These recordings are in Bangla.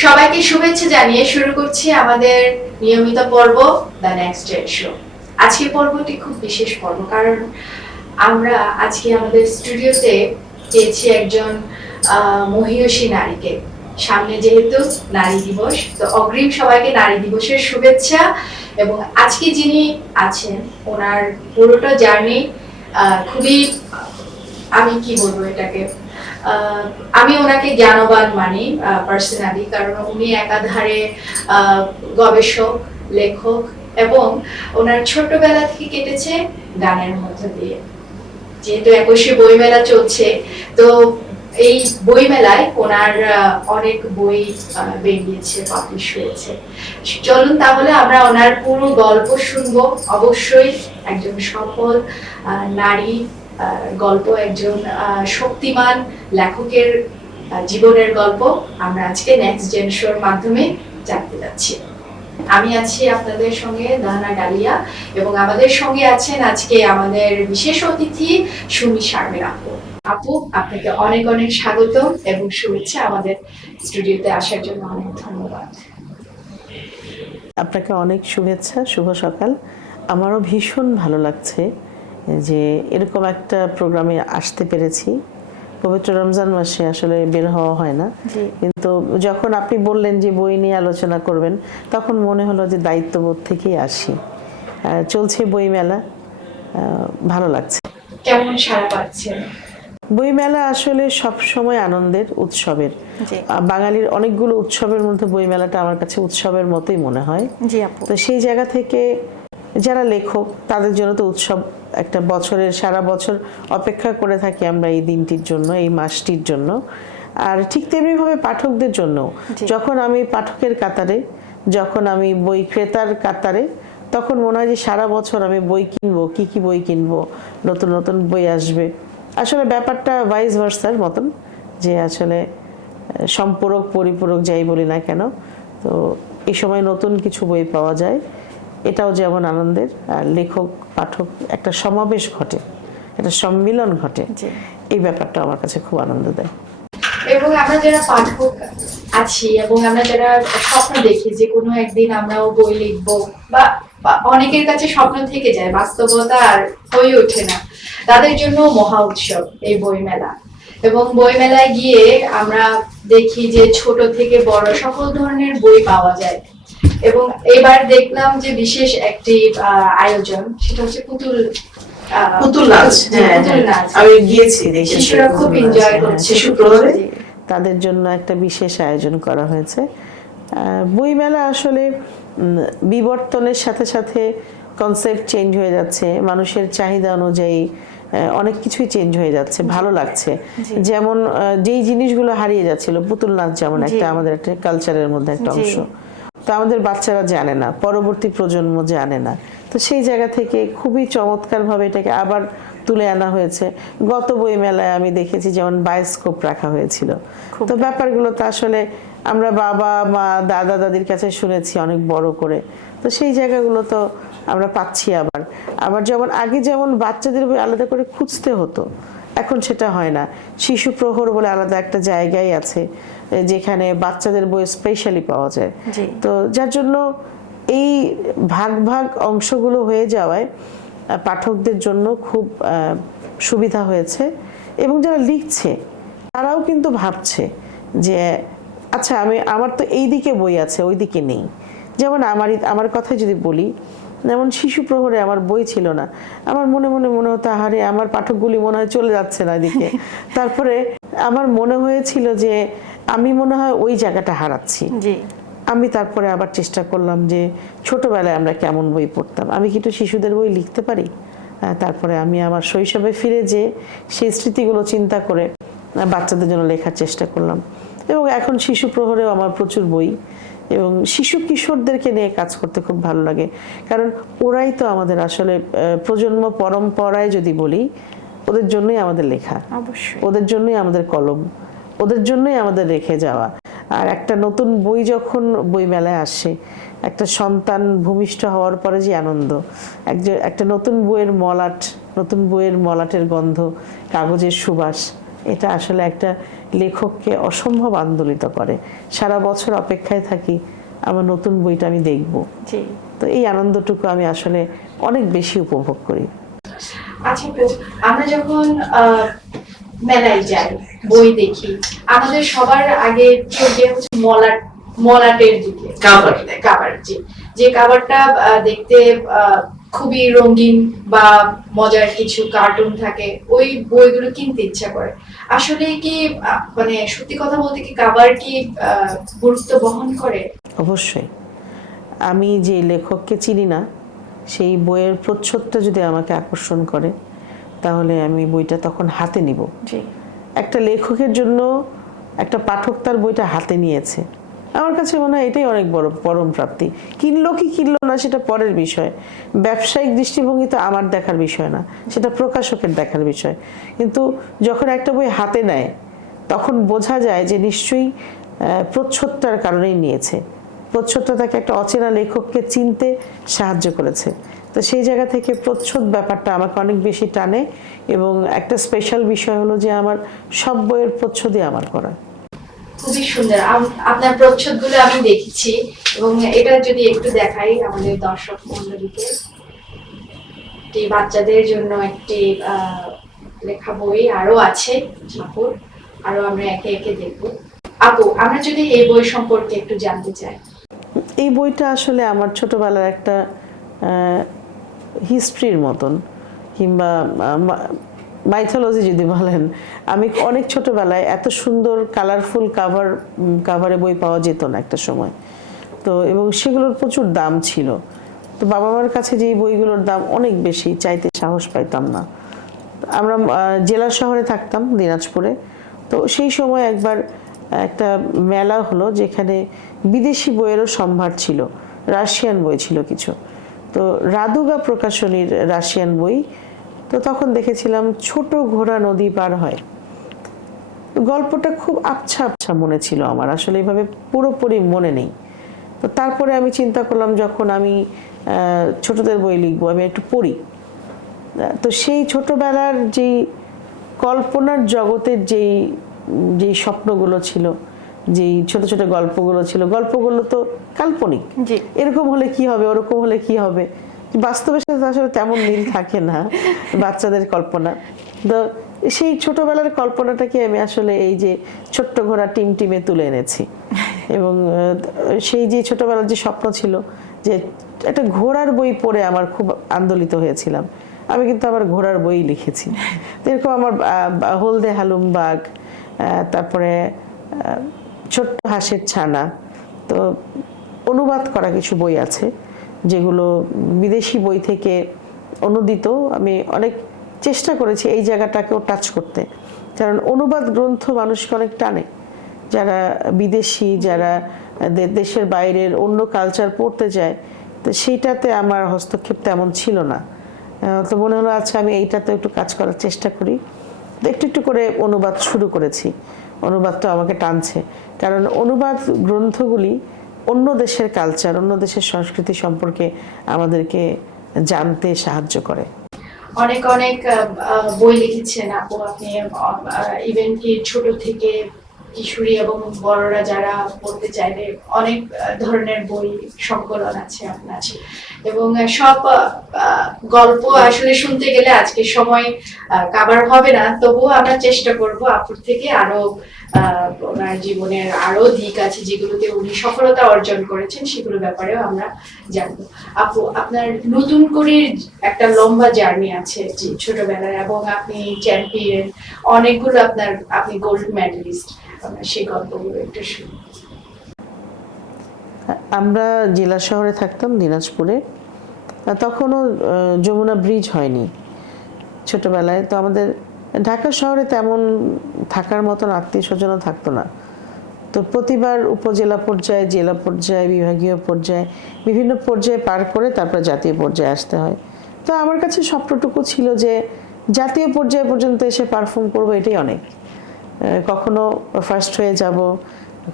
সবাইকে শুভেচ্ছা জানিয়ে শুরু করছি আমাদের নিয়মিত পর্ব দ্য নেক্সট জেন শো। আজকের পর্বটি খুব বিশেষ পর্ব, কারণ আমরা আজকে আমাদের স্টুডিওতে পেয়েছি একজন মহিয়সী নারীকে। সামনে যেহেতু নারী দিবস, তো অগ্রিম সবাইকে নারী দিবসের শুভেচ্ছা। এবং আজকে যিনি আছেন, ওনার পুরোটা জার্নি খুবই, আমি কি বলবো এটাকে, আমি ওনাকে জ্ঞানবান মানি পার্সোনালি, কারণ উনি একাধারে গবেষক, লেখক, এবং ওনার ছোটবেলা থেকে কেটেছে গানের মধ্যে দিয়ে। যেহেতু 21শে বইমেলা চলছে, তো এই বইমেলায় ওনার অনেক বই বেরিয়েছে, পাবলিশ হয়েছে। চলুন তাহলে আমরা ওনার পুরো গল্প শুনবো। অবশ্যই একজন সফল নারী গল্প, একজন শক্তিমান লেখকের জীবনের গল্প আমরা আজকে নেক্সট জেন শোর মাধ্যমে জানতে যাচ্ছি। আমি আছি আপনাদের সঙ্গে দাহানা ডালিয়া, এবং আমাদের সঙ্গে আছেন আজকে আমাদের বিশেষ অতিথি সুমি শারমিন আপু। আপু, আপনাকে অনেক অনেক স্বাগত এবং শুভেচ্ছা। আমাদের স্টুডিওতে আসার জন্য অনেক ধন্যবাদ। আপনাকে অনেক শুভেচ্ছা, শুভ সকাল। আমারও ভীষণ ভালো লাগছে যে এরকম একটা প্রোগ্রামে আসতে পেরেছি। পবিত্র রমজান মাসে আসলে বের হওয়া হয় না, কিন্তু যখন আপনি বললেন যে বই নিয়ে আলোচনা করবেন, তখন মনে হলো যে দায়িত্ববোধ থেকেই আসি। চলছে বইমেলা, ভালো লাগছে। কেমন সাড়া পাচ্ছেন? বইমেলা আসলে সব সময় আনন্দের, উৎসবের। বাঙালির অনেকগুলো উৎসবের মধ্যে বইমেলাটা আমার কাছে উৎসবের মতোই মনে হয়। তো সেই জায়গা থেকে যারা লেখক, তাদের জন্য তো উৎসব, একটা বছরের সারা বছর অপেক্ষা করে থাকি আমরা এই দিনটির জন্য, এই মাসটির জন্য। আর ঠিক তেমনিভাবে পাঠকদের জন্য, যখন আমি পাঠকের কাতারে, যখন আমি বই ক্রেতার কাতারে, তখন মনে হয় যে সারা বছর আমি বই কিনবো, কি কি বই কিনবো, নতুন নতুন বই আসবে। আসলে ব্যাপারটা ভাইস ভার্সার মতন, যে আসলে সম্পূরক পরিপূরক যাই বলি না কেন, তো এই সময় নতুন কিছু বই পাওয়া যায়, এটাও যেমন আনন্দের। আর লেখক পাঠক একটা সমাবেশ ঘটে, একটা সম্মিলন ঘটে, এই ব্যাপারটা আমার কাছে খুব আনন্দ দেয়। এবং আমরা যারা পাঠক আছি এবং আমরা যারা স্বপ্ন দেখি যে কোনো একদিন আমরাও বই লিখবো, বা অনেকের কাছে স্বপ্ন থেকে যায়, বাস্তবতা আর হয়ে ওঠে না, তাদের জন্য মহা উৎসব এই বইমেলা। এবং বইমেলায় গিয়ে আমরা দেখি যে ছোট থেকে বড় সকল ধরনের বই পাওয়া যায়। এবং এবার দেখলাম যে বিশেষ একটি আয়োজন, সেটা হচ্ছে পুতুল নাচ। আমি গিয়েছি, শিশুরা খুব এনজয় করছে শুক্রবারে। তাদের জন্য একটা বিশেষ আয়োজন করা হয়েছে। বইমেলা আসলে বিবর্তনের সাথে সাথে কনসেপ্ট চেঞ্জ হয়ে যাচ্ছে, মানুষের চাহিদা অনুযায়ী অনেক কিছুই চেঞ্জ হয়ে যাচ্ছে, ভালো লাগছে। যেমন যেই জিনিসগুলো হারিয়ে যাচ্ছিল, পুতুল নাচ যেমন একটা আমাদের একটা কালচারের মধ্যে একটা অংশ, তো আমাদের বাচ্চারা জানে না, পরবর্তী প্রজন্ম জানে না, তো সেই জায়গা থেকে খুবই চমৎকারভাবে এটাকে আবার তুলে আনা হয়েছে। গত বইমেলায় আমি দেখেছি যেমন বায়োস্কোপ রাখা হয়েছিল, তো ব্যাপারগুলো তো আসলে আমরা বাবা মা দাদা দাদির কাছে শুনেছি অনেক বড় করে, তো সেই জায়গাগুলো তো আমরা পাচ্ছি। আবার যেমন আগে যেমন বাচ্চাদের বই আলাদা করে খুঁজতে হতো, এখন সেটা হয় না। শিশু প্রহর বলে আলাদা একটা জায়গায় আছে যেখানে বাচ্চাদের বই স্পেশালি পাওয়া যায়। তো যার জন্য এই ভাগ ভাগ অংশগুলো হয়ে যাওয়ায় পাঠকদের জন্য খুব সুবিধা হয়েছে। এবং যারা লিখছে তারাও কিন্তু ভাবছে যে আচ্ছা, আমার তো এই দিকে বই আছে, ওই দিকে নেই। যেমন আমার কথাই যদি বলি, যেমন শিশু প্রহরে আমার বই ছিল না, আমার মনে হতো আহারে আমার পাঠকগুলি মনে হয় চলে যাচ্ছে না এদিকে। তারপরে আমার মনে হয়েছিল যে আমি মনে হয় ওই জায়গাটা হারাচ্ছি। আমি তারপরে আবার চেষ্টা করলাম যে ছোটবেলায় আমরা কেমন বই পড়তাম, আমি কি একটু শিশুদের বই লিখতে পারি। তারপরে আমি আমার শৈশবে ফিরে যে সেই স্মৃতিগুলো চিন্তা করে বাচ্চাদের জন্য লেখার চেষ্টা করলাম। এবং এখন শিশু প্রহরেও আমার প্রচুর বই, এবং শিশু কিশোরদেরকে নিয়ে কাজ করতে খুব ভালো লাগে, কারণ ওরাই তো আমাদের আসলে প্রজন্ম পরম্পরায় যদি বলি, ওদের জন্যই আমাদের লেখা, ওদের জন্যই আমাদের কলম, ওদের জন্যই আমাদের রেখে যাওয়া। আর একটা নতুন বই যখন বইমেলায় আসে, একটা সন্তান ভূমিষ্ঠ হওয়ার পরে যে আনন্দ, একটা নতুন বইয়ের মলাটের গন্ধ, কাগজের সুবাস, এটা আসলে একটা লেখককে অসম্ভব আন্দোলিত করে। সারা বছর অপেক্ষায় থাকি আমার নতুন বইটা আমি দেখব। জি। তো এই আনন্দটুকু আমি আসলে অনেক বেশি উপভোগ করি। আচ্ছা আপু, আমরা যখন মেলায় যাই, বই দেখি, আমাদের সবার আগে চোখে হচ্ছে মলাটের দিকে, কাভার, জি, যে কাভারটা দেখতে খুবই রঙিন বা মজার কিছু কার্টুন থাকে, ওই বইগুলো কিনতে ইচ্ছা করে। আসলে কি মানে সত্যি কথা বলতে কি কাভার কি গুরুত্ব বহন করে? অবশ্যই। আমি যে লেখককে চিনি না, সেই বইয়ের প্রচ্ছদটা যদি আমাকে আকর্ষণ করে, তাহলে আমি বইটা তখন হাতে নিব। জি। একটা লেখকের জন্য একটা পাঠক তার বইটা হাতে নিয়েছে, আমার কাছে মনে হয় এটাই অনেক বড় পরম প্রাপ্তি। কিনলো কি কিনলো না সেটা পরের বিষয়, ব্যবসায়িক দৃষ্টিভঙ্গি তো আমার দেখার বিষয় না, সেটা প্রকাশকের দেখার বিষয়। কিন্তু যখন একটা বই হাতে নেয় তখন বোঝা যায় যে নিশ্চয়ই প্রচ্ছদটার কারণেই নিয়েছে, প্রচ্ছদটা তাকে একটা অচেনা লেখককে চিনতে সাহায্য করেছে। তো সেই জায়গা থেকে প্রচ্ছদ ব্যাপারটা আমাকে অনেক বেশি টানে। এবং একটা স্পেশাল বিষয় হলো যে আমার সব বইয়ের প্রচ্ছদই আমার করা। খুবই সুন্দর। আপনার প্রচ্ছদগুলো আমি দেখেছি, এবং এটা যদি একটু দেখাই আমাদের দর্শক মণ্ডলীকে, বাচ্চাদের জন্য একটি লেখা বই আরো আছে ঠাকুর, আরো আমরা একে একে দেখব। আপু, আমরা যদি এই বই সম্পর্কে একটু জানতে চাই। এই বইটা আসলে আমার ছোটবেলার একটা হিস্ট্রির মতন, কিংবা মাইথোলজি যদি বলেন। আমি অনেক ছোটবেলায় এত সুন্দর কালারফুল কাভারে বই পাওয়া যেত না একটা সময়, তো এবং সেগুলোর প্রচুর দাম ছিল। তো বাবা মার কাছে যে বইগুলোর দাম অনেক বেশি, চাইতে সাহস পাইতাম না। আমরা জেলা শহরে থাকতাম, দিনাজপুরে। তো সেই সময় একবার একটা মেলা হলো যেখানে বিদেশি বইয়েরও সম্ভার ছিল, রাশিয়ান বই ছিল কিছু। তো রাদুগা প্রকাশনীর রাশিয়ান বই। তো তখন দেখেছিলাম ছোট ঘোড়া নদী পার হয়। গল্পটা খুব আবছা আবছা মনে ছিল আমার, আসলে এইভাবে পুরোপুরি মনে নেই। তো তারপরে আমি চিন্তা করলাম যখন আমি ছোটদের বই লিখবো আমি একটু পড়ি। তো সেই ছোটবেলার যেই কল্পনার জগতের যেই স্বপ্নগুলো ছিল, যেই ছোট ছোট গল্পগুলো ছিল, গল্পগুলো তো কাল্পনিক। এরকম হলে কি হবে, ওরকম হলে কি হবে, বাস্তবের সাথে আসলে তেমন মিল থাকে না বাচ্চাদের কল্পনা। তো সেই ছোটবেলার কল্পনাটাকে আমি আসলে এই যে ছোট্ট ঘোড়া টিমে তুলে এনেছি। এবং সেই যে ছোটবেলার যে স্বপ্ন ছিল যে একটা ঘোড়ার বই পড়ে আমার খুব আন্দোলিত হয়েছিলাম, আমি কিন্তু আবার ঘোড়ার বই লিখেছি। এরকম আমার হলদে হালুম বাঘ, তারপরে ছোট্ট হাঁসের ছানা, তো অনুবাদ করা কিছু বই আছে যেগুলো বিদেশি বই থেকে অনুদিত। আমি অনেক চেষ্টা করেছি এই জায়গাটাকেও টাচ করতে, কারণ অনুবাদ গ্রন্থ মানুষকে অনেক টানে। যারা বিদেশি, যারা দেশের বাইরের অন্য কালচার পড়তে যায়, তো সেইটাতে আমার হস্তক্ষেপ তেমন ছিল না। তো মনে হলো আচ্ছা আমি এইটাতে একটু কাজ করার চেষ্টা করি। একটু একটু করে অনুবাদ শুরু করেছি। অনুবাদটা আমাকে টানছে, কারণ অনুবাদ গ্রন্থগুলি অন্য দেশের কালচার, অন্য দেশের সংস্কৃতি সম্পর্কে আমাদেরকে জানতে সাহায্য করে। অনেক অনেক বই লিখেছেন আপু আপনি, ইভেন কি ছোট থেকে কিশোরী এবং বড়রা যারা পড়তে চাইলে অনেক ধরনের বই সংকলন আছে আপনার, এবং সব গল্প আসলে শুনতে গেলে আজকে সময় কাভার হবে না। তবুও আমরা চেষ্টা করব আপুর থেকে আরো ওনার জীবনের আরো দিক আছে যেগুলোতে উনি সফলতা অর্জন করেছেন, সেগুলো ব্যাপারেও আমরা জানবো। আপু, আপনার নতুন করে একটা লম্বা জার্নি আছে ছোটবেলায়, এবং আপনি চ্যাম্পিয়ন অনেকগুলো, আপনি গোল্ড মেডেলিস্ট, সেই গল্পগুলো একটু শুনি। আমরা জেলা শহরে থাকতাম দিনাজপুরে, তখনও যমুনা ব্রিজ হয়নি ছোটবেলায়। তো আমাদের ঢাকা শহরে তেমন থাকার মতন আত্মীয় স্বজনও থাকতো না। তো প্রতিবার উপজেলা পর্যায়ে, জেলা পর্যায়ে, বিভাগীয় পর্যায়ে, বিভিন্ন পর্যায়ে পার করে তারপর জাতীয় পর্যায়ে আসতে হয়। তো আমার কাছে স্বপ্নটুকু ছিল যে জাতীয় পর্যায়ে পর্যন্ত এসে পারফর্ম করব, এটাই অনেক। কখনো ফার্স্ট হয়ে যাব,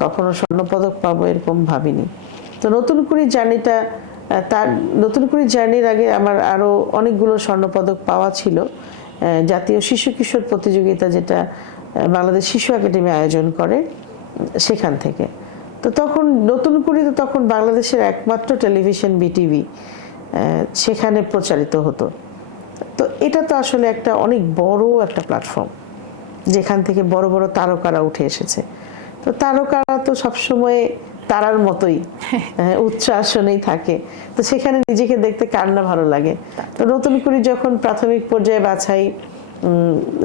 কখনো স্বর্ণপদক পাবো, এরকম ভাবিনি। তো নতুন করে জার্নির আগে আমার আরো অনেকগুলো স্বর্ণপদক পাওয়া ছিল। জাতীয় শিশু কিশোর প্রতিযোগিতা যেটা বাংলাদেশ শিশু একাডেমি আয়োজন করে, সেখান থেকে। তো তখন নতুন করে তো তখন বাংলাদেশের একমাত্র টেলিভিশন বিটিভি, সেখানে প্রচারিত হতো। তো এটা তো আসলে একটা অনেক বড় একটা প্ল্যাটফর্ম, যেখান থেকে বড় বড় তারকারা উঠে এসেছে। তো তারকারা তো সবসময় তারার মতোই উচ্চ আসনেই থাকে, তো সেখানে নিজেকে দেখতে কার না ভালো লাগে। তো নতুন করে যখন প্রাথমিক পর্যায়ে বাছাই,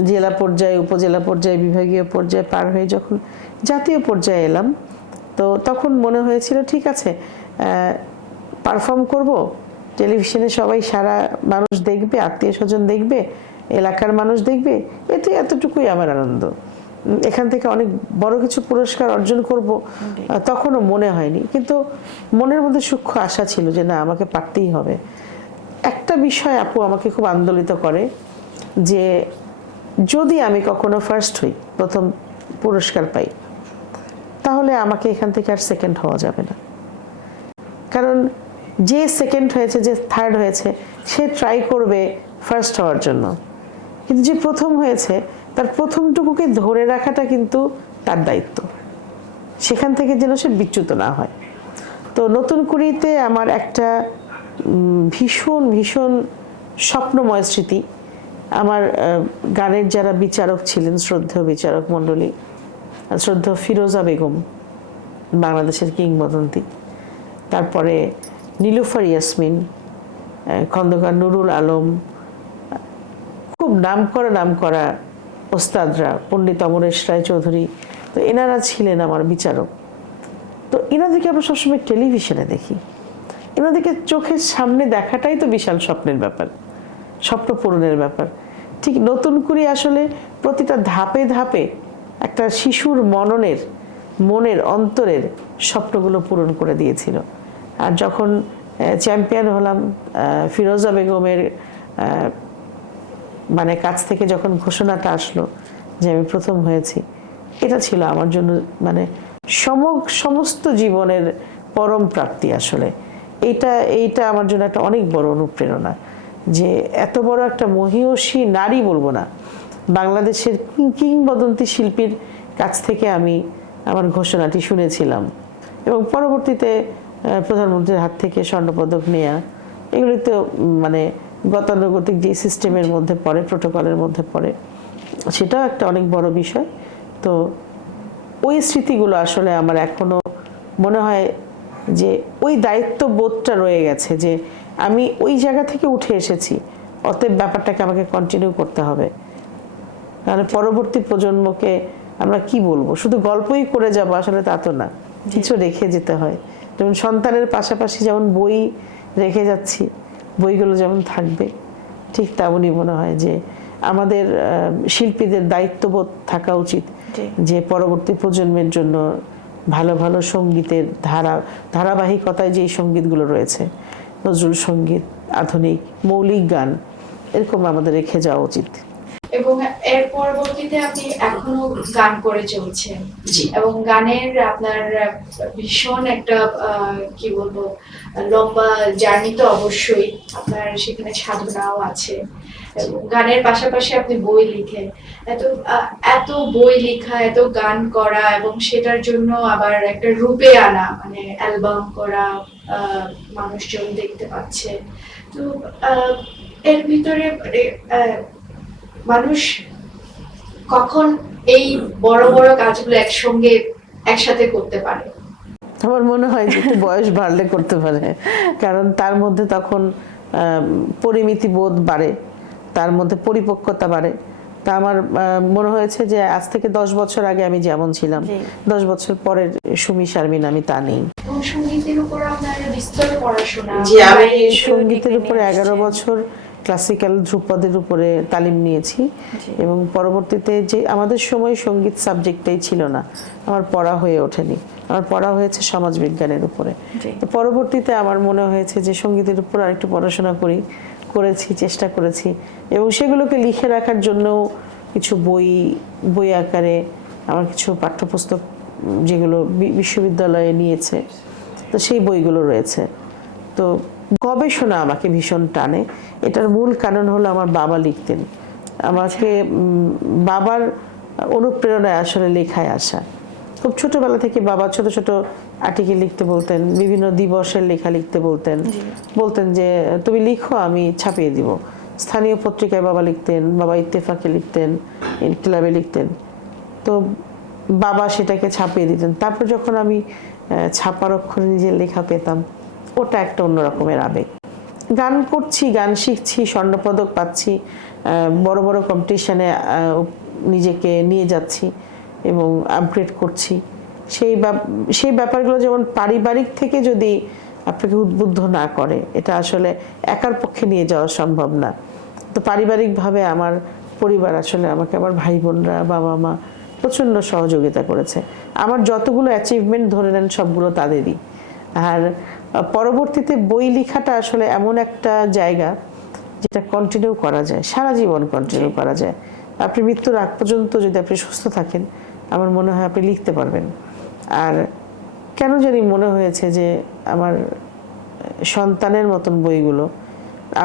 জেলা পর্যায়ে, উপজেলা পর্যায়ে, বিভাগীয় পর্যায়ে পার হয়ে যখন জাতীয় পর্যায়ে এলাম, তো তখন মনে হয়েছিল ঠিক আছে, পারফর্ম করব, টেলিভিশনে সবাই, সারা মানুষ দেখবে, আত্মীয় স্বজন দেখবে, এলাকার মানুষ দেখবে, এতটুকুই আমার আনন্দ। এখান থেকে অনেক বড় কিছু পুরস্কার অর্জন করব তখনও মনে হয়নি, কিন্তু মনের মধ্যে সূক্ষ্ম আশা ছিল যে না, আমাকে পারতেই হবে। একটা বিষয় আপু আমাকে খুব আন্দোলিত করে, যে যদি আমি কখনো ফার্স্ট হই, প্রথম পুরস্কার পাই, তাহলে আমাকে এখান থেকে আর সেকেন্ড হওয়া যাবে না। কারণ যে সেকেন্ড হয়েছে, যে থার্ড হয়েছে, সে ট্রাই করবে ফার্স্ট হওয়ার জন্য, কিন্তু যে প্রথম হয়েছে তার প্রথমটুকুকে ধরে রাখাটা কিন্তু তার দায়িত্ব, সেখান থেকে যেন সে বিচ্যুত না হয়। তো নতুন কুড়িতে আমার একটা ভীষণ ভীষণ স্বপ্নময় স্মৃতি। আমার গানের যারা বিচারক ছিলেন, শ্রদ্ধেয় বিচারক মণ্ডলী, শ্রদ্ধেয় ফিরোজা বেগম, বাংলাদেশের কিংবদন্তি, তারপরে নীলুফার ইয়াসমিন, খন্দকার নুরুল আলম, খুব নামকরা ওস্তাদরা, পণ্ডিত অমরেশ রায় চৌধুরী, তো এনারা ছিলেন আমার বিচারক। তো এনাদেরকে আমরা সবসময় টেলিভিশনে দেখি, এনাদেরকে চোখের সামনে দেখাটাই তো বিশাল স্বপ্নের ব্যাপার, স্বপ্ন পূরণের ব্যাপার। ঠিক নতুন করে আসলে প্রতিটা ধাপে ধাপে একটা শিশুর মনের অন্তরের স্বপ্নগুলো পূরণ করে দিয়েছিল। আর যখন চ্যাম্পিয়ন হলাম, ফিরোজা বেগমের মানে কাছ থেকে যখন ঘোষণাটা আসলো যে আমি প্রথম হয়েছি, এটা ছিল আমার জন্য মানে সমস্ত জীবনের পরম প্রাপ্তি। আসলে এইটা আমার জন্য একটা অনেক বড় অনুপ্রেরণা, যে এত বড় একটা মহিয়সী নারী, বলবো না, বাংলাদেশের কিংবদন্তি শিল্পীর কাছ থেকে আমি আমার ঘোষণাটি শুনেছিলাম, এবং পরবর্তীতে প্রধানমন্ত্রীর হাত থেকে স্বর্ণপদক নেয়া, এগুলি তো মানে গতানুগতিক যে সিস্টেমের মধ্যে পড়ে, প্রোটোকলের মধ্যে পড়ে, সেটাও একটা অনেক বড় বিষয়। তো ওই স্মৃতিগুলো আসলে আমার এখনো মনে হয় যে ওই দায়িত্ববোধটা রয়ে গেছে, যে আমি ওই জায়গা থেকে উঠে এসেছি, অতএব ব্যাপারটাকে আমাকে কন্টিনিউ করতে হবে। তাহলে পরবর্তী প্রজন্মকে আমরা কি বলবো, শুধু গল্পই করে যাবো, আসলে তা তো না, কিছু রেখে যেতে হয়। যেমন সন্তানের পাশাপাশি যেমন বই রেখে যাচ্ছি, বইগুলো যেমন থাকবে, ঠিক তেমনই মনে হয় যে আমাদের শিল্পীদের দায়িত্ববোধ থাকা উচিত, যে পরবর্তী প্রজন্মের জন্য ভালো ভালো সঙ্গীতের ধারাবাহিকতায় যেই সঙ্গীতগুলো রয়েছে, নজরুল সঙ্গীত, আধুনিক মৌলিক গান, এরকম আমাদের রেখে যাওয়া উচিত। এবং এর পরবর্তীতে আপনি এখনো গান করে চলছেন, এবং গানের আপনার ভীষণ একটা কি বলবো, লম্বা জার্নি তো অবশ্যই, আপনার সেখানে সাধনাও আছে। গানের পাশাপাশি আপনি বই লিখেন, এত বই লেখা, এত গান করা, এবং সেটার জন্য আবার একটা রূপে আনা, মানে অ্যালবাম করা, মানুষজন দেখতে পাচ্ছে। তো এর ভিতরে মানুষ কখন এই বড় বড় কাজগুলো একসাথে করতে পারে? আমার মনে হয় যে একটু বয়স বাড়লে করতে পারে, কারণ তার মধ্যে তখন পরিমিতি বোধ বাড়ে, তার মধ্যে পরিপক্কতা বাড়ে। তা আমার মনে হয়েছে যে আজ থেকে 10 বছর আগে আমি যেমন ছিলাম, 10 বছর পরের সুমি শারমিন আমি তা নেই। সঙ্গীতের উপর আপনার বিস্তর পড়াশোনা। আমি সঙ্গীতের উপরে 11 বছর ক্লাসিক্যাল ধ্রুপদের উপরে তালিম নিয়েছি, এবং পরবর্তীতে যে আমাদের সময় সঙ্গীত সাবজেক্টটাই ছিল না, আমার পড়া হয়ে ওঠেনি, আমার পড়া হয়েছে সমাজবিজ্ঞানের উপরে। তো পরবর্তীতে আমার মনে হয়েছে যে সঙ্গীতের উপর আরেকটু পড়াশোনা করেছি, চেষ্টা করেছি, এবং সেগুলোকে লিখে রাখার জন্য কিছু বই আকারে আমার কিছু পাঠ্যপুস্তক যেগুলো বিশ্ববিদ্যালয়ে নিয়েছে, তো সেই বইগুলো রয়েছে। তো গবেষণা আমাকে ভীষণ টানে, এটার মূল কারণ হলো আমার বাবা লিখতেন। আমাকে বাবার অনুপ্রেরণায় আসলে লেখায় আসা। খুব ছোটবেলা থেকে বাবা ছোট ছোট আর্টিকেল লিখতে বলতেন, বিভিন্ন দিবসের লেখা লিখতে বলতেন, বলতেন যে তুমি লিখো আমি ছাপিয়ে দিব। স্থানীয় পত্রিকায় বাবা লিখতেন, বাবা ইত্তেফাকে লিখতেন, ইনকিলাবে লিখতেন, তো বাবা সেটাকে ছাপিয়ে দিতেন। তারপর যখন আমি ছাপার অক্ষরে নিজের লেখা পেতাম, ওটা একটা অন্য রকমের আবেগ। গান করছি, গান শিখছি, স্বর্ণপদক পাচ্ছি, বড় বড় কম্পিটিশনে নিজেকে নিয়ে যাচ্ছি এবং আপগ্রেড করছি। সেই ব্যাপারগুলো যেমন পারিবারিক থেকে যদি আপনাকে উদ্বুদ্ধ না করে, এটা আসলে একার পক্ষে নিয়ে যাওয়া সম্ভব না। তো পারিবারিকভাবে আমার পরিবার আসলে আমাকে, আমার ভাই বোনরা, বাবা মা প্রচণ্ড সহযোগিতা করেছে। আমার যতগুলো অ্যাচিভমেন্ট ধরে নেন সবগুলো তাদেরই। আর পরবর্তীতে বই লেখাটা আসলে এমন একটা জায়গা যেটা কন্টিনিউ করা যায়, সারা জীবন কন্টিনিউ করা যায়। আপনি মৃত্যুর আগ পর্যন্ত যদি আপনি সুস্থ থাকেন, আমার মনে হয় আপনি লিখতে পারবেন। আর কেন জানি মনে হয়েছে যে আমার সন্তানের মতন বইগুলো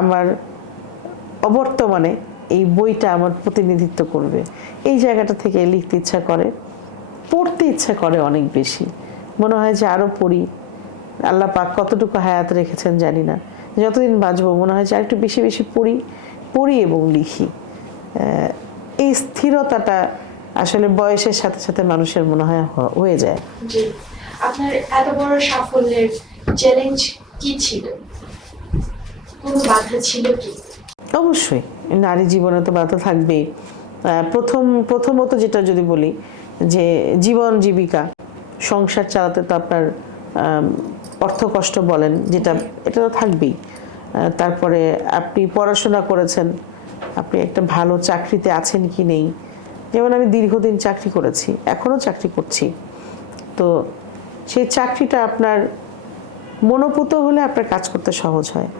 আমার অবর্তমানে এই বইটা আমার প্রতিনিধিত্ব করবে, এই জায়গাটা থেকে লিখতে ইচ্ছা করে, পড়তে ইচ্ছা করে অনেক বেশি। মনে হয় যে আরো পড়ি। আল্লাহ পাক কতটুকু হায়াত রেখেছেন জানি না, যতদিন বাঁচবো মনে হয় যে আরেকটু বেশি বেশি পড়ি এবং লিখি। এই স্থিরতাটা আসলে বয়সের সাথে সাথে মানুষের মনে হয় হয়ে যায়। জি, আপনার এত বড় সাফল্যের চ্যালেঞ্জ কি ছিল? কোনো বাধা ছিল কি? অবশ্যই নারী জীবনে তো বাধা থাকবেই। প্রথমত যেটা যদি বলি, যে জীবন জীবিকা, সংসার চালাতে তো আপনার অর্থ কষ্ট বলেন, যেটা এটা তো থাকবেই। তারপরে আপনি পড়াশোনা করেছেন, আপনি একটা ভালো চাকরিতে আছেন কি নেই। যেমন আমি দীর্ঘদিন চাকরি করেছি, এখনো চাকরি করছি, তো সেই চাকরিটা আপনার মনোপুত হলে আপনার কাজ করতে সহজ হয়।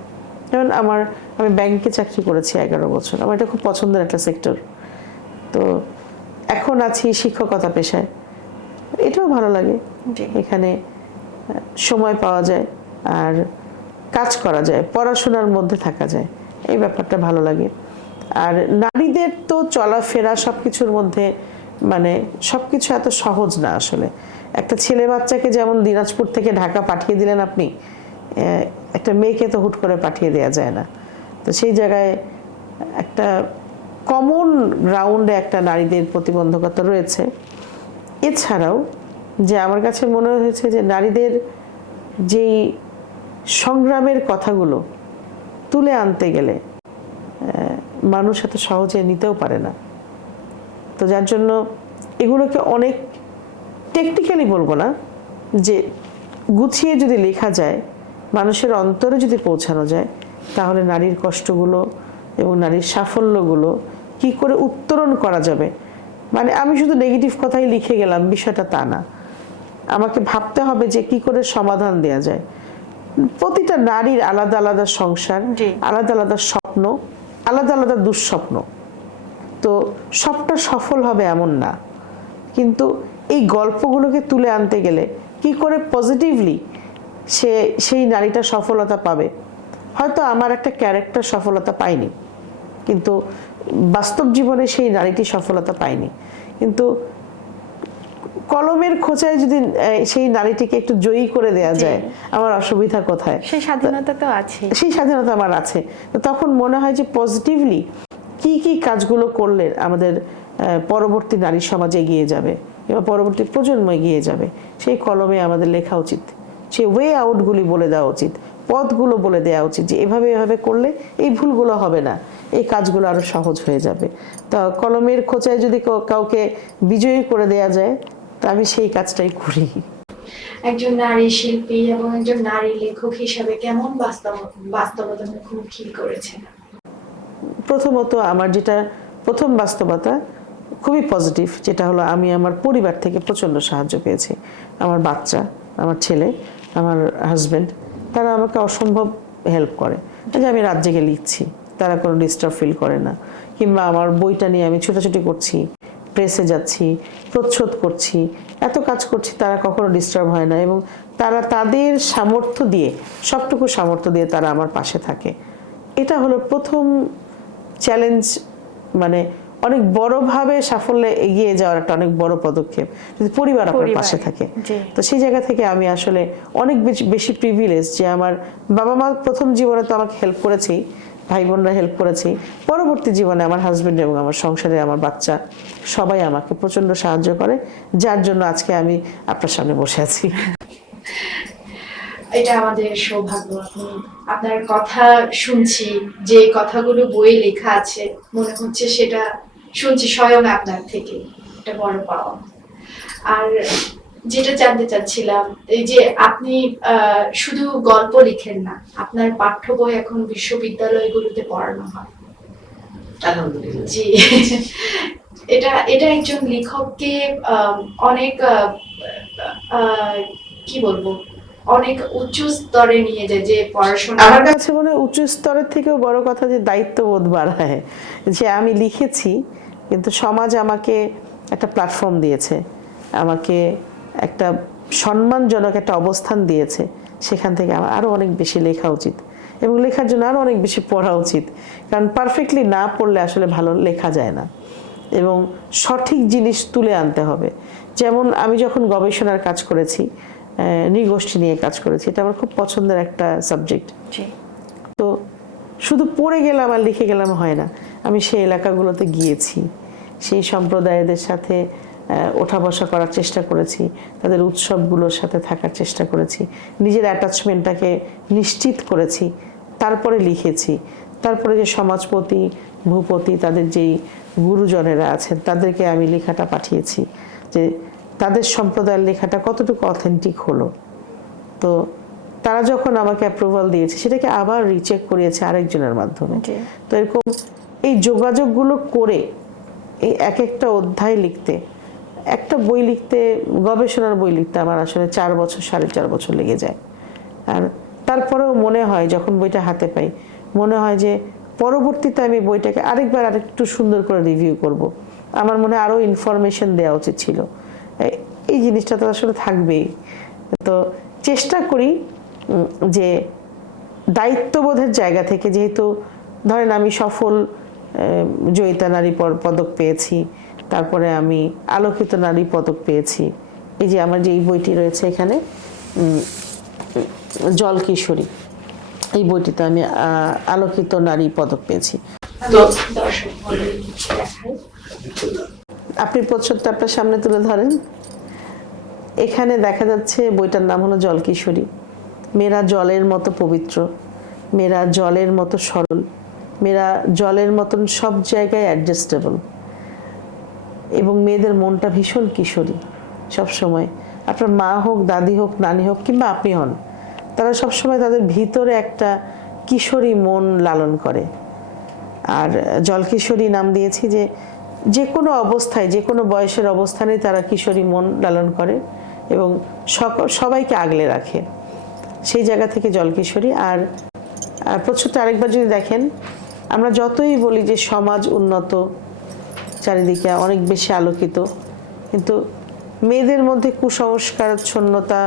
যেমন আমি ব্যাংকে চাকরি করেছি 11 বছর, আমার এটা খুব পছন্দের একটা সেক্টর। তো এখন আছি শিক্ষকতা পেশায়, এটাও ভালো লাগে। এখানে সময় পাওয়া যায় আর কাজ করা যায়, পড়াশোনার মধ্যে থাকা যায়, এই ব্যাপারটা ভালো লাগে। আর নারীদের তো চলাফেরা সবকিছুর মধ্যে, মানে সবকিছু এত সহজ না আসলে। একটা ছেলে বাচ্চাকে যেমন দিনাজপুর থেকে ঢাকা পাঠিয়ে দিলেন আপনি, একটা মেয়েকে তো হুট করে পাঠিয়ে দেওয়া যায় না। তো সেই জায়গায় একটা কমন গ্রাউন্ডে একটা নারীদের প্রতিবন্ধকতা রয়েছে। এছাড়াও যে আমার কাছে মনে হয়েছে যে নারীদের যেই সংগ্রামের কথাগুলো তুলে আনতে গেলে মানুষ এত সহজে নিতেও পারে না। তো যার জন্য এগুলোকে অনেক টেকনিক্যালি বলবো না, যে গুছিয়ে যদি লেখা যায়, মানুষের অন্তরে যদি পৌঁছানো যায়, তাহলে নারীর কষ্টগুলো এবং নারীর সাফল্যগুলো কি করে উত্তরণ করা যাবে। মানে আমি শুধু নেগেটিভ কথাই লিখে গেলাম, বিষয়টা তা না। আমাকে ভাবতে হবে যে কি করে সমাধান দেয়া যায়। প্রতিটা নারীর আলাদা আলাদা সংসার, আলাদা আলাদা স্বপ্ন, আলাদা আলাদা দুঃস্বপ্ন। তো সবটা সফল হবে এমন না, কিন্তু এই গল্পগুলোকে তুলে আনতে গেলে কি করে পজিটিভলি সেই নারীটা সফলতা পাবে। হয়তো আমার একটা ক্যারেক্টার সফলতা পায়নি, কিন্তু বাস্তব জীবনে সেই নারীটি সফলতা পায়নি, কিন্তু কলমের খোঁচায় যদি সেই নারীটিকে একটু জয়ী করে দেয়া যায়, আমার অসুবিধা কোথায়? সেই স্বাধীনতা তো আছে, সেই স্বাধীনতা আমার আছে। তো তখন মনে হয় যে পজিটিভলি কি কি কাজগুলো করলে আমাদের পরবর্তী নারী সমাজ এগিয়ে যাবে এবং পরবর্তী প্রজন্ম এগিয়ে যাবে, সেই কলমে আমাদের লেখা উচিত। সেই ওয়ে আউটগুলি বলে দেওয়া উচিত, পথগুলো বলে দেওয়া উচিত, যে এভাবে এভাবে করলে এই ভুলগুলো হবে না, এই কাজগুলো আরো সহজ হয়ে যাবে। তা কলমের খোঁচায় যদি কাউকে বিজয়ী করে দেয়া যায়, তা আমি সেই কাজটাই করি। একজন নারী শিল্পী এবং একজন নারী লেখক হিসাবে কেমন বাস্তবতার মুখোমুখি করেছেন? প্রথমত আমার যেটা প্রথম বাস্তবতা খুবই পজিটিভ, যেটা হলো আমি আমার পরিবার থেকে প্রচণ্ড সাহায্য পেয়েছি। আমার বাচ্চা, আমার ছেলে, আমার হাজব্যান্ড, তারা আমাকে অসম্ভব হেল্প করে। যে আমি রাত জেগে লিখছি, তারা কোনো ডিস্টার্ব ফিল করে না। কিংবা আমার বইটা নিয়ে আমি ছোটাছুটি করছি, প্রেসে যাচ্ছি, প্রচ্ছদ করছি, এত কাজ করছি, তারা কখনো ডিস্টার্ব হয় না। এবং তারা তাদের সামর্থ্য দিয়ে, সবটুকু সামর্থ্য দিয়ে তারা আমার পাশে থাকে। এটা হলো প্রথম চ্যালেঞ্জ। মানে অনেক বড়ভাবে সাফল্যে এগিয়ে যাওয়ার একটা অনেক বড় পদক্ষেপ যদি পরিবার আপনার পাশে থাকে। তো সেই জায়গা থেকে আমি আসলে অনেক বেশি প্রিভিলেজ যে আমার বাবা মা প্রথম জীবনে তো আমাকে হেল্প করেছি, ভাই বোনরা হেল্প করেছি, পরবর্তী জীবনে আমার হাজবেন্ড এবং আমার সংসারে আমার বাচ্চা সবাই আমাকে প্রচন্ড সাহায্য করে, যার জন্য আজকে আমি আপনার সামনে বসে আছি। এটা আমাদের সৌভাগ্য। আপনার কথা শুনছি, যে কথাগুলো বইয়ে লেখা আছে মনে হচ্ছে সেটা শুনছি স্বয়ং আপনার থেকে, এটা বড় পাওয়া। আর যেটা জানতে চাচ্ছিলাম, এই যে আপনি শুধু গল্প লিখেন না, আপনার পাঠ্য বই এখন বিশ্ববিদ্যালয়গুলোতে পড়ানো হয়। আলহামদুলিল্লাহ। জি। এটা এটা একজন লেখককে অনেক কি বলবো, অনেক উচ্চ স্তরে নিয়ে যায়, যে পড়াশোনা। আমার কাছে মনে হয় উচ্চ স্তরের থেকেও বড় কথা যে দায়িত্ববোধ বাড়ায়, যে আমি লিখেছি কিন্তু সমাজ আমাকে একটা প্ল্যাটফর্ম দিয়েছে, আমাকে একটা সম্মানজনক একটা অবস্থান দিয়েছে, সেখান থেকে আমার আরো অনেক বেশি লেখা উচিত এবং লেখার জন্য আরো অনেক বেশি পড়া উচিত, কারণ পারফেক্টলি না পড়লে আসলে ভালো লেখা যায় না এবং সঠিক জিনিস তুলে আনতে হবে। যেমন আমি যখন গবেষণার কাজ করেছি, নৃগোষ্ঠী নিয়ে কাজ করেছি, এটা আমার খুব পছন্দের একটা সাবজেক্ট। তো শুধু পড়ে গেলাম আর লিখে গেলাম হয় না, আমি সেই এলাকাগুলোতে গিয়েছি, সেই সম্প্রদায়দের সাথে ওঠা বসা করার চেষ্টা করেছি, তাদের উৎসবগুলোর সাথে থাকার চেষ্টা করেছি, নিজের অ্যাটাচমেন্টটাকে নিশ্চিত করেছি, তারপরে লিখেছি। তারপরে যে সমাজপতি, ভূপতি, তাদের যেই গুরুজনেরা আছেন তাদেরকে আমি লেখাটা পাঠিয়েছি যে তাদের সম্প্রদায়ের লেখাটা কতটুকু অথেন্টিক হলো। তো তারা যখন আমাকে অ্যাপ্রুভাল দিয়েছে, সেটাকে আবার রিচেক করিয়েছে আরেকজনের মাধ্যমে। তো এরকম এই যোগাযোগগুলো করে এই এক একটা অধ্যায় লিখতে, একটা বই লিখতে, গবেষণার বই লিখতে আমার আসলে 4 বছর 4.5 বছর লেগে যায়। আর তারপরেও মনে হয় যখন বইটা হাতে পাই, মনে হয় যে পরবর্তীতে আমি বইটাকে আরেকবার আরেকটু সুন্দর করে রিভিউ করব, আমার মনে আরো ইনফরমেশন দেওয়া উচিত ছিল। এই জিনিসটা তো আসলে থাকবেই। তো চেষ্টা করি যে দায়িত্ববোধের জায়গা থেকে, যেহেতু ধরেন আমি সফল জয়িতা নারী পদক পেয়েছি, তারপরে আমি আলোকিত নারী পদক পেয়েছি, এই যে আমার যে এই বইটি রয়েছে এখানে জল কিশোরী, এই বইটিতে আমি আলোকিত নারী পদক পেয়েছি। তো আপনি প্রচ্ছদটা আপনার সামনে তুলে ধরেন। এখানে দেখা যাচ্ছে বইটার নাম হলো জল কিশোরী। মেয়েরা জলের মতো পবিত্র, মেয়েরা জলের মতো সরল, মেয়েরা জলের মতন সব জায়গায় অ্যাডজাস্টেবল, এবং মেয়েদের মনটা ভীষণ কিশোরী সব সময়। আপনার মা হোক, দাদি হোক, নানি হোক, কিংবা আপনি হন, তারা সবসময় তাদের ভিতরে একটা কিশোরী মন লালন করে। আর জল কিশোরী নাম দিয়েছি যে কোনো অবস্থায়, যে কোনো বয়সের অবস্থানেই তারা কিশোরী মন লালন করে এবং সবাইকে আগলে রাখে, সেই জায়গা থেকে জল কিশোরী। আর প্রচ্ছদটা আরেকবার যদি দেখেন, আমরা যতই বলি যে সমাজ উন্নত, চারিদিকে অনেক বেশি আলোকিত, কিন্তু মেয়েদের মধ্যে কুসংস্কারাচ্ছন্নতা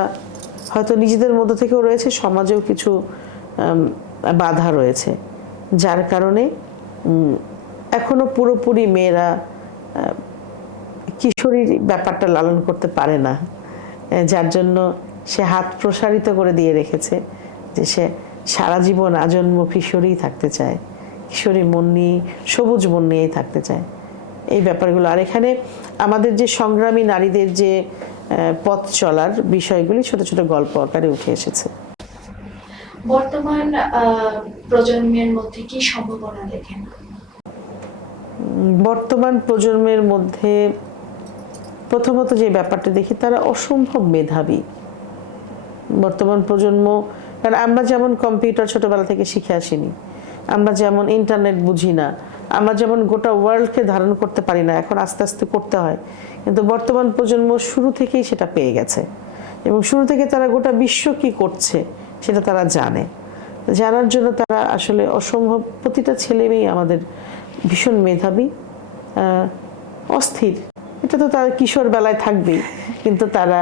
হয়তো নিজেদের মধ্যে থেকেও রয়েছে, সমাজেও কিছু বাধা রয়েছে, যার কারণে এখনো পুরোপুরি মেয়েরা কিশোরীর ব্যাপারটা লালন করতে পারে না, যার জন্য সে হাত প্রসারিত করে দিয়ে রেখেছে যে সে সারা জীবন আজন্ম কিশোরী থাকতে চায়, কিশোরী মন নিয়ে, সবুজ মন নিয়েই থাকতে চায়, এই ব্যাপারগুলো। আর এখানে আমাদের যে সংগ্রামী নারীদের যে পথ চলার বিষয়গুলি ছোট ছোট গল্প আকারে উঠে এসেছে। বর্তমান প্রজন্মের মধ্যে কি সম্ভাবনা দেখেন? বর্তমান প্রজন্মের মধ্যে প্রথমত যে ব্যাপারটা দেখি, তারা অসম্ভব মেধাবী। বর্তমান প্রজন্ম, কারণ আমরা যেমন কম্পিউটার ছোটবেলা থেকে শিখে আসিনি, আমরা যেমন ইন্টারনেট বুঝি না, আমরা যেমন গোটা ওয়ার্ল্ডকে ধারণ করতে পারি না, এখন আস্তে আস্তে করতে হয়, কিন্তু বর্তমান প্রজন্ম শুরু থেকেই সেটা পেয়ে গেছে এবং শুরু থেকে তারা গোটা বিশ্ব কি করছে সেটা তারা জানে। জানার জন্য তারা আসলে অসম্ভব, প্রতিটা ছেলে মেয়ে আমাদের ভীষণ মেধাবী, অস্থির, এটা তো তার কিশোর বেলায় থাকবেই, কিন্তু তারা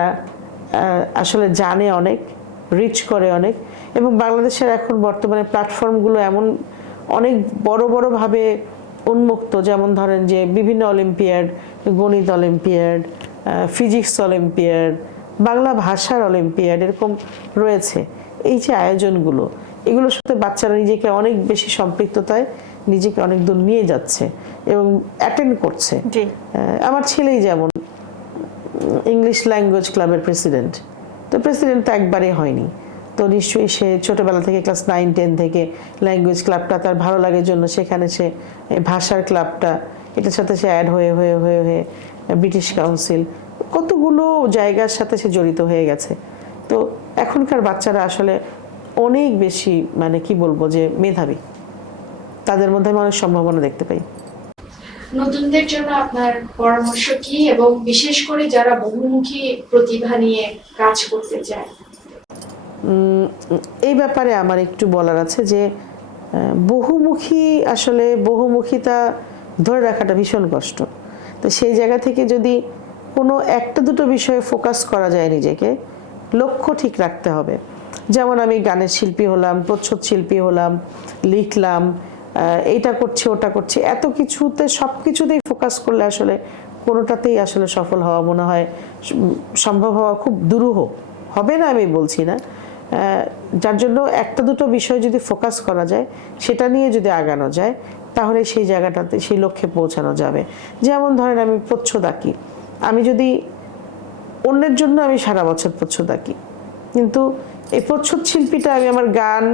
আসলে জানে অনেক, রিচ করে অনেক। এবং বাংলাদেশের এখন বর্তমানে প্ল্যাটফর্মগুলো এমন অনেক বড় বড়ভাবে উন্মুক্ত, যেমন ধরেন যে বিভিন্ন অলিম্পিয়াড, গণিত অলিম্পিয়াড, ফিজিক্স অলিম্পিয়াড, বাংলা ভাষার অলিম্পিয়াড এরকম রয়েছে। এই যে আয়োজনগুলো, এগুলোর সাথে বাচ্চারা নিজেকে অনেক বেশি সম্পৃক্ততায় নিজেকে অনেক দূর নিয়ে যাচ্ছে এবং অ্যাটেন্ড করছে। আমার ছেলেই যেমন ইংলিশ ল্যাঙ্গুয়েজ ক্লাবের প্রেসিডেন্ট, তো প্রেসিডেন্ট তো একবারে হয়নি, তো নিশ্চয়ই সে ছোটবেলা থেকে ক্লাস 9-10 থেকে ল্যাঙ্গুয়েজ ক্লাবটা তার ভালো লাগার জন্য সেখানে সে ভাষার ক্লাবটা, এটার সাথে সে অ্যাড হয়ে হয়ে হয়ে হয়ে ব্রিটিশ কাউন্সিল, কতগুলো জায়গার সাথে সে জড়িত হয়ে গেছে। তো এখনকার বাচ্চারা আসলে অনেক বেশি মানে কি বলবো যে মেধাবী, তাদের মধ্যে আমি অনেক সম্ভাবনা দেখতে পাই। নতুনদের জন্য আপনার পরামর্শ কি, এবং বিশেষ করে যারা বহুমুখী প্রতিভা নিয়ে কাজ করতে চায়? এই ব্যাপারে আমার একটু বলার আছে যে বহুমুখী, আসলে বহুমুখিতা ধরে রাখাটা ভীষণ কষ্ট। তো সেই জায়গা থেকে যদি কোনো একটা দুটো বিষয়ে ফোকাস করা যায়, নিজেকে লক্ষ্য ঠিক রাখতে হবে। যেমন আমি গানের শিল্পী হলাম, প্রচ্ছদ শিল্পী হলাম, লিখলাম, এইটা করছি ওটা করছি, এত কিছুতে সব কিছুতেই ফোকাস করলে আসলে কোনোটাতেই আসলে সফল হওয়া মনে হয় সম্ভব হওয়া খুব দুরূহ। হবে না আমি বলছি না, যার জন্য একটা দুটো বিষয় যদি ফোকাস করা যায়, সেটা নিয়ে যদি আগানো যায়, তাহলে সেই জায়গাটাতে সেই লক্ষ্যে পৌঁছানো যাবে। যেমন ধরেন আমি প্রচ্ছদ আঁকি, আমি যদি অন্যের জন্য আমি সারা বছর প্রচ্ছদ আঁকি, কিন্তু এই প্রচ্ছদ শিল্পীটা আমি আমার গান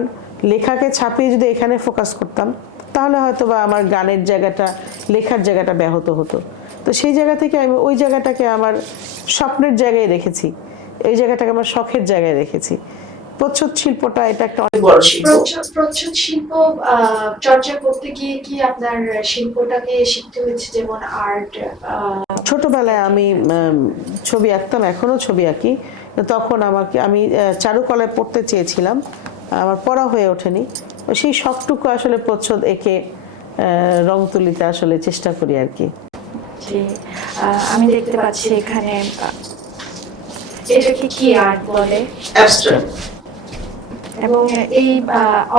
লেখাকে ছাপিয়ে যদি এখানে ফোকাস করতাম, তাহলে হয়তো বা আমার গানের জায়গাটা, লেখার জায়গাটা ব্যাহত হতো। তো সেই জায়গা থেকে আমি ওই জায়গাটাকে আমার স্বপ্নের জায়গায় রেখেছি, এই জায়গাটাকে আমার শখের জায়গায় রেখেছি। প্রচ্ছদ শিল্পটা এটা একটা অনেক বড় শিল্প। প্রচ্ছদ শিল্প চর্চা করতে গিয়ে কি আপনার শিল্পটাকে শিখতে হয়েছে, যেমন আর্ট? ছোটবেলায় আমি ছবি আঁকতাম, এখনো ছবি আঁকি। তখন আমি চারুকলায় পড়তে চেয়েছিলাম, আমার পড়া হয়ে ওঠেনি। সেই শখটুকু আসলে প্রচ্ছদ এঁকে রং তুলিতে আসলে চেষ্টা করি আর কি। আমি দেখতে পাচ্ছি এখানে, এটাকে কি আর্ট বলে? অ্যাবস্ট্রাক্ট। এবং এই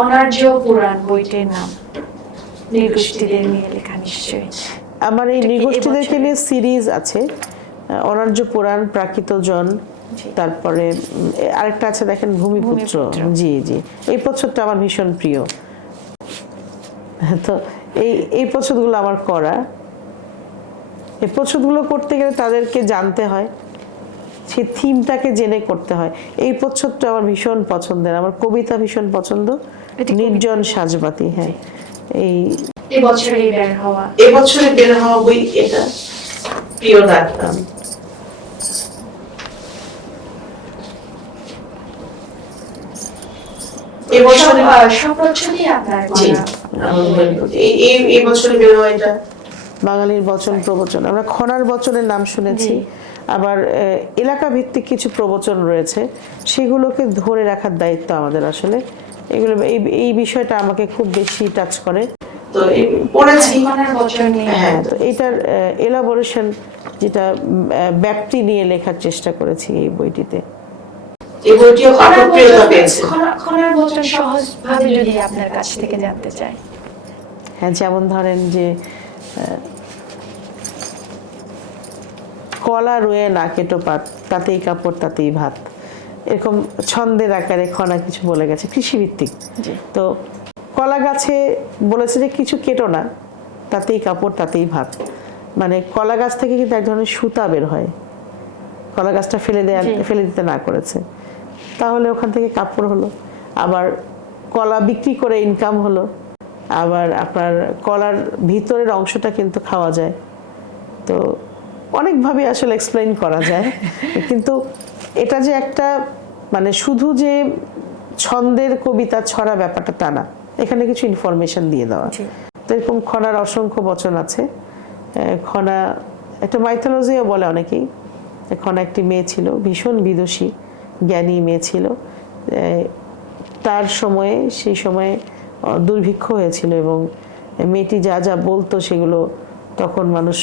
অনার্য পুরাণ বইটির নাম নৃগোষ্ঠীদের নিয়ে লেখা নিশ্চয়ই। আমার এই নৃগোষ্ঠীদেরকে নিয়ে সিরিজ আছে, অনার্য পুরাণ, প্রাকৃত জন, তারপরে আরেকটা আছে দেখেন ভূমিপুত্র। জি জি, এই প্রচ্ছদটা আমার ভীষণ প্রিয়। তো এই প্রচ্ছদগুলো আমার করা, এই প্রচ্ছদগুলো করতে গেলে তাদেরকে জানতে হয়, সেই থিমটাকে জেনে করতে হয়। এই প্রচ্ছদটা আমার ভীষণ পছন্দের, আমার কবিতা ভীষণ পছন্দ, নির্জন সাজবাতি। হ্যাঁ, এবছরে বের হওয়া বই এটা, প্রিয় রাখতাম। বাঙালির বচন প্রবচন, আমরা খনার বচনের নাম শুনেছি, আবার এলাকা ভিত্তিক কিছু প্রবচন রয়েছে, সেগুলোকে ধরে রাখার দায়িত্ব আমাদের আসলে। এগুলো এই বিষয়টা আমাকে খুব বেশি টাচ করে। তো পড়েছি হ্যাঁ, তো এটার এলাবোরেশন, যেটা ব্যাপ্তি নিয়ে লেখার চেষ্টা করেছি এই বইটিতে। এই বইটিও জনপ্রিয়তা পেয়েছে। খনার বচন সহজভাবে যদি আপনার কাছ থেকে জানতে চাই। হ্যাঁ, যেমন ধরেন যে কলা রুয়ে না কেটো পাত, তাতেই কাপড় তাতেই ভাত, এরকম ছন্দের আকারে খনা কিছু বলে গেছে, কৃষিভিত্তিক। তো কলা গাছে বলেছে যে কিছু কেটো না, তাতেই কাপড় তাতেই ভাত, মানে কলা গাছ থেকে কিন্তু এক ধরনের সুতা বের হয়, কলা গাছটা ফেলে দিতে না করেছে, তাহলে ওখান থেকে কাপড় হলো। আবার কলা বিক্রি করে ইনকাম হলো, আবার আপনার কলার ভিতরের অংশটা কিন্তু খাওয়া যায়। তো অনেকভাবে আসলে এক্সপ্লেইন করা যায়, কিন্তু এটা যে একটা মানে শুধু যে ছন্দের কবিতা ছড়া ব্যাপারটা তা না, এখানে কিছু ইনফরমেশন দিয়ে দেওয়া। তো এরকম খনার অসংখ্য বচন আছে। খনা একটা মাইথোলজিও বলে অনেকেই। খনা একটি মেয়ে ছিল, ভীষণ বিদুষী জ্ঞানী মেয়ে ছিল। তার সময়ে, সেই সময়ে দুর্ভিক্ষ হয়েছিল এবং মেয়েটি যা যা বলতো সেগুলো তখন মানুষ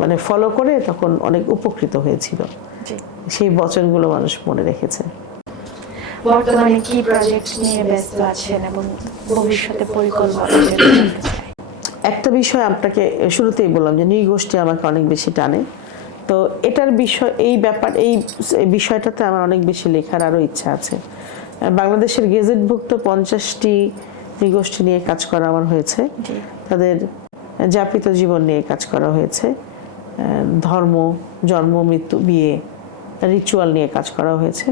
মানে ফলো করে তখন অনেক উপকৃত হয়েছিল। সেই বচনগুলো মানুষ মনে রেখেছে। বর্তমানে কি প্রজেক্ট নিয়ে ব্যস্ত আছেন এবং ভবিষ্যতে পরিকল্পনা? একটা বিষয় আপনাকে শুরুতেই বললাম যে নৃগোষ্ঠী আমাকে অনেক বেশি টানে। তো এটার বিষয় এই বিষয়টাতে আমার অনেক বেশি লেখার আরও ইচ্ছা আছে। বাংলাদেশের গেজেটভুক্ত 50টি নৃগোষ্ঠী নিয়ে কাজ করা আমার হয়েছে। তাদের যাপিত জীবন নিয়ে কাজ করা হয়েছে, ধর্ম, জন্ম, মৃত্যু, বিয়ে, রিচুয়াল নিয়ে কাজ করা হয়েছে।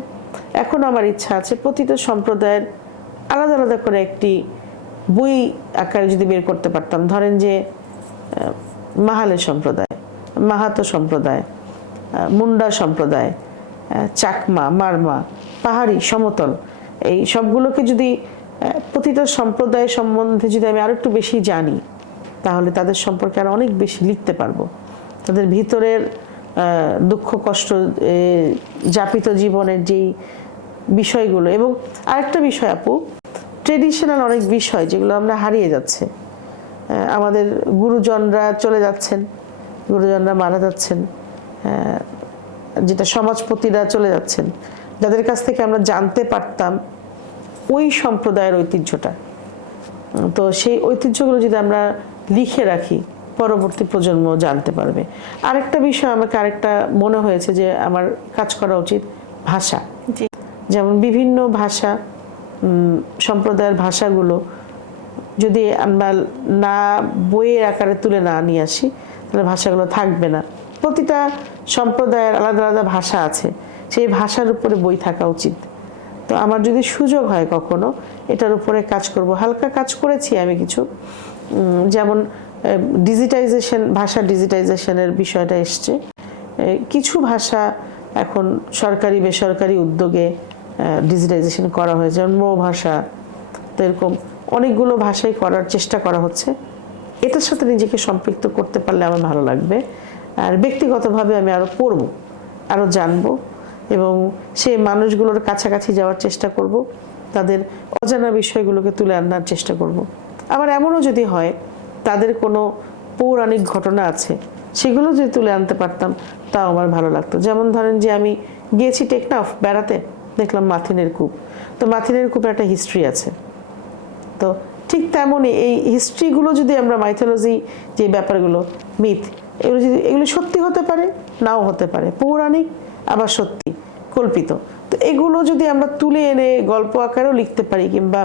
এখন আমার ইচ্ছা আছে প্রতিটা সম্প্রদায়ের আলাদা আলাদা করে একটি বই আকারে যদি বের করতে পারতাম। ধরেন যে মাহালে সম্প্রদায়, মাহাতো সম্প্রদায়, মুন্ডা সম্প্রদায়, চাকমা, মারমা, পাহাড়ি, সমতল, এই সবগুলোকে যদি প্রতিটা সম্প্রদায় সম্বন্ধে যদি আমি আরো একটু বেশি জানি, তাহলে তাদের সম্পর্কে আরো অনেক বেশি লিখতে পারবো। তাদের ভিতরের দুঃখ কষ্ট, যাপিত জীবনের যেই বিষয়গুলো। এবং আরেকটা বিষয় আপু, ট্রেডিশনাল অনেক বিষয় যেগুলো আমরা হারিয়ে যাচ্ছে। আমাদের গুরুজনরা চলে যাচ্ছেন, গুরুজনরা মারা যাচ্ছেন, যেটা সমাজপতিরা চলে যাচ্ছেন, যাদের কাছ থেকে আমরা জানতে পারতাম ওই সম্প্রদায়ের ঐতিহ্যটা। তো সেই ঐতিহ্যগুলো যদি আমরা লিখে রাখি, পরবর্তী প্রজন্ম জানতে পারবে। আরেকটা বিষয় আমাকে আরেকটা মনে হয়েছে যে আমার কাজ করা উচিত ভাষা। যেমন বিভিন্ন ভাষা, সম্প্রদায়ের ভাষাগুলো যদি আমরা না বইয়ের আকারে তুলে না নিয়ে আসি, তাহলে ভাষাগুলো থাকবে না। প্রতিটা সম্প্রদায়ের আলাদা আলাদা ভাষা আছে, সেই ভাষার উপরে বই থাকা উচিত। তো আমার যদি সুযোগ হয় কখনো এটার উপরে কাজ করব। হালকা কাজ করেছি আমি কিছু, যেমন ডিজিটাইজেশন, ভাষা ডিজিটাইজেশনের বিষয়টা এসছে। কিছু ভাষা এখন সরকারি বেসরকারি উদ্যোগে ডিজিটাইজেশন করা হয়েছে, যেমন মৌ ভাষা। তো এরকম অনেকগুলো ভাষাই করার চেষ্টা করা হচ্ছে। এটার সাথে নিজেকে সম্পৃক্ত করতে পারলে আমার ভালো লাগবে। আর ব্যক্তিগতভাবে আমি আরও পড়ব, আরও জানবো এবং সেই মানুষগুলোর কাছাকাছি যাওয়ার চেষ্টা করব, তাদের অজানা বিষয়গুলোকে তুলে আনার চেষ্টা করব। আবার এমনও যদি হয় তাদের কোনো পৌরাণিক ঘটনা আছে, সেগুলো যদি তুলে আনতে পারতাম তাও আমার ভালো লাগতো। যেমন ধরেন যে আমি গিয়েছি টেকনাফ বেড়াতে, দেখলাম মাথিনের কূপ। তো মাথিনের কূপের একটা হিস্ট্রি আছে। তো ঠিক তেমনই এই হিস্ট্রিগুলো যদি আমরা, মাইথোলজি যে ব্যাপারগুলো, মিথ, এগুলো সত্যি হতে পারে, নাও হতে পারে, পৌরাণিক আবার সত্যি, কল্পিত। তো এগুলো যদি আমরা তুলে এনে গল্প আকারেও লিখতে পারি, কিংবা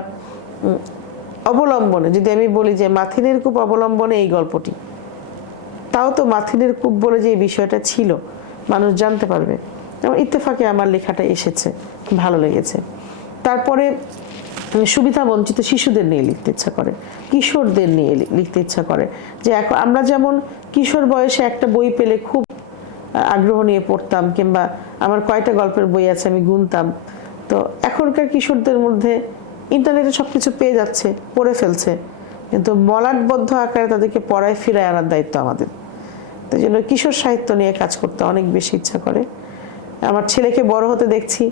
অবলম্বনে যদি আমি বলি যে মাথিনের কূপ অবলম্বনে এই গল্পটি, তাও তো মাথিনের কূপ বলে যে এই বিষয়টা ছিল মানুষ জানতে পারবে। এবং ইত্তেফাকে আমার লেখাটা এসেছে, ভালো লেগেছে। তারপরে সুবিধা বঞ্চিত শিশুদের নিয়ে লিখতে ইচ্ছা করে, কিশোরদের নিয়ে লিখতে ইচ্ছা করে। যে আমরা যেমন কিশোর বয়সে একটা বই পেলে খুব আগ্রহ নিয়ে পড়তাম, কিংবা আমার কয়টা গল্পের বই আছে আমি গুনতাম। তো এখনকার কিশোরদের মধ্যে ইন্টারনেটে সবকিছু পেয়ে যাচ্ছে, পড়ে ফেলছে, কিন্তু মলাটবদ্ধ আকারে তাদেরকে পড়ায় ফিরায় আনার দায়িত্ব আমাদের। তাই জন্য কিশোর সাহিত্য নিয়ে কাজ করতে অনেক বেশি ইচ্ছা করে। আমার ছেলেকে বড় হতে দেখছি,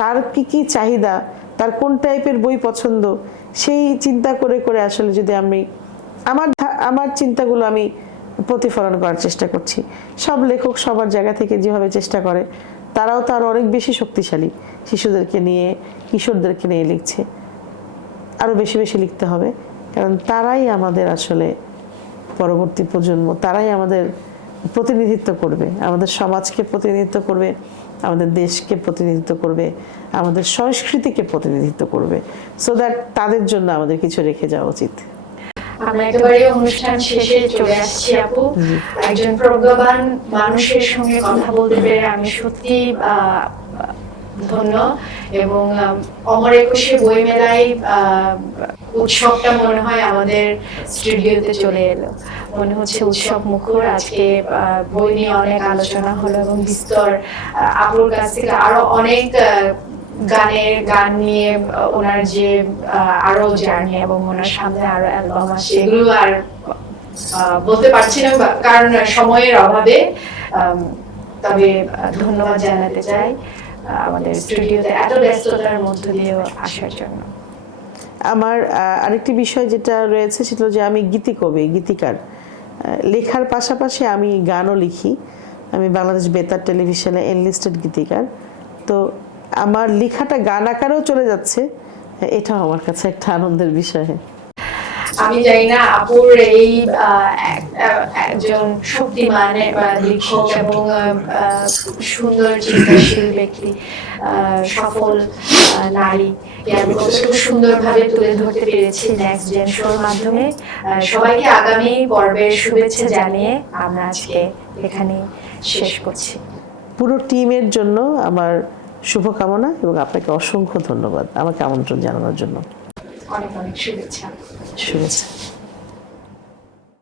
তার কি কি চাহিদা, তার কোন টাইপের বই পছন্দ, সেই চিন্তা করে করে আসলে যদি আমি আমার চিন্তাগুলো আমি প্রতিফলন করার চেষ্টা করছি। সব লেখক সবার জায়গা থেকে যেভাবে চেষ্টা করে, তারাও তো আরো অনেক বেশি শক্তিশালী। শিশুদেরকে নিয়ে, কিশোরদেরকে নিয়ে লিখছে, আরো বেশি বেশি লিখতে হবে, কারণ তারাই আমাদের আসলে পরবর্তী প্রজন্ম, তারাই আমাদের প্রতিনিধিত্ব করবে, আমাদের সমাজকে প্রতিনিধিত্ব করবে, আমাদের দেশকে প্রতিনিধিত্ব করবে, আমাদের সংস্কৃতিকে প্রতিনিধিত্ব করবে। সো দ্যাট তাদের জন্য আমাদের কিছু রেখে যাওয়া উচিত। আমরা একেবারে অনুষ্ঠান শেষে চলে আসছি আপু। একজন প্রজ্ঞাবান মানুষের সঙ্গে কথা বলতে পেরে আমি সত্যি ধন্য। এবং অমর একুশে বইমেলায় উৎসবটা মনে হয় আমাদের স্টুডিওতে চলে এলো, মনে হচ্ছে উৎসব মুখর। আজকে বই নিয়ে অনেক আলোচনা হলো এবং বিস্তর আপুর কাছ থেকে আরো অনেক গান নিয়ে ওনার যে আরো জার্নি এবং ওনার সামনে আরো অ্যালবাম আসছে, এগুলো আর বলতে পারছি না কারণ সময়ের অভাবে। তবে ধন্যবাদ জানাতে চাই আমাদের স্টুডিওতে এত ব্যস্ততার মধ্য দিয়ে আসার জন্য। আমার আরেকটি বিষয় যেটা রয়েছে সেটা যে আমি গীতিকবি, গীতিকার। লেখার পাশাপাশি আমি গানও লিখি। আমি বাংলাদেশ বেতার টেলিভিশনে এনলিস্টেড গীতিকার। তো আমার লেখাটা গান আকারেও চলে যাচ্ছে, এটাও আমার কাছে একটা আনন্দের বিষয়। আমি জানি না আপুর এই একজন শক্তিমান দীক্ষক এবং সুন্দর চিন্তাশীল ব্যক্তি, সফল নারী আমি কতটুকু সুন্দরভাবে তুলে ধরতে পেরেছি নেক্সট জেন শোর মাধ্যমে। সবাইকে আগামী পর্বের শুভেচ্ছা জানিয়ে আমরা আজকে এখানে শেষ করছি। পুরো টিমের জন্য আমার শুভকামনা এবং আপনাকে অসংখ্য ধন্যবাদ আমাকে আমন্ত্রণ জানানোর জন্য। অনেক অনেক শুভেচ্ছা। শুভেচ্ছা।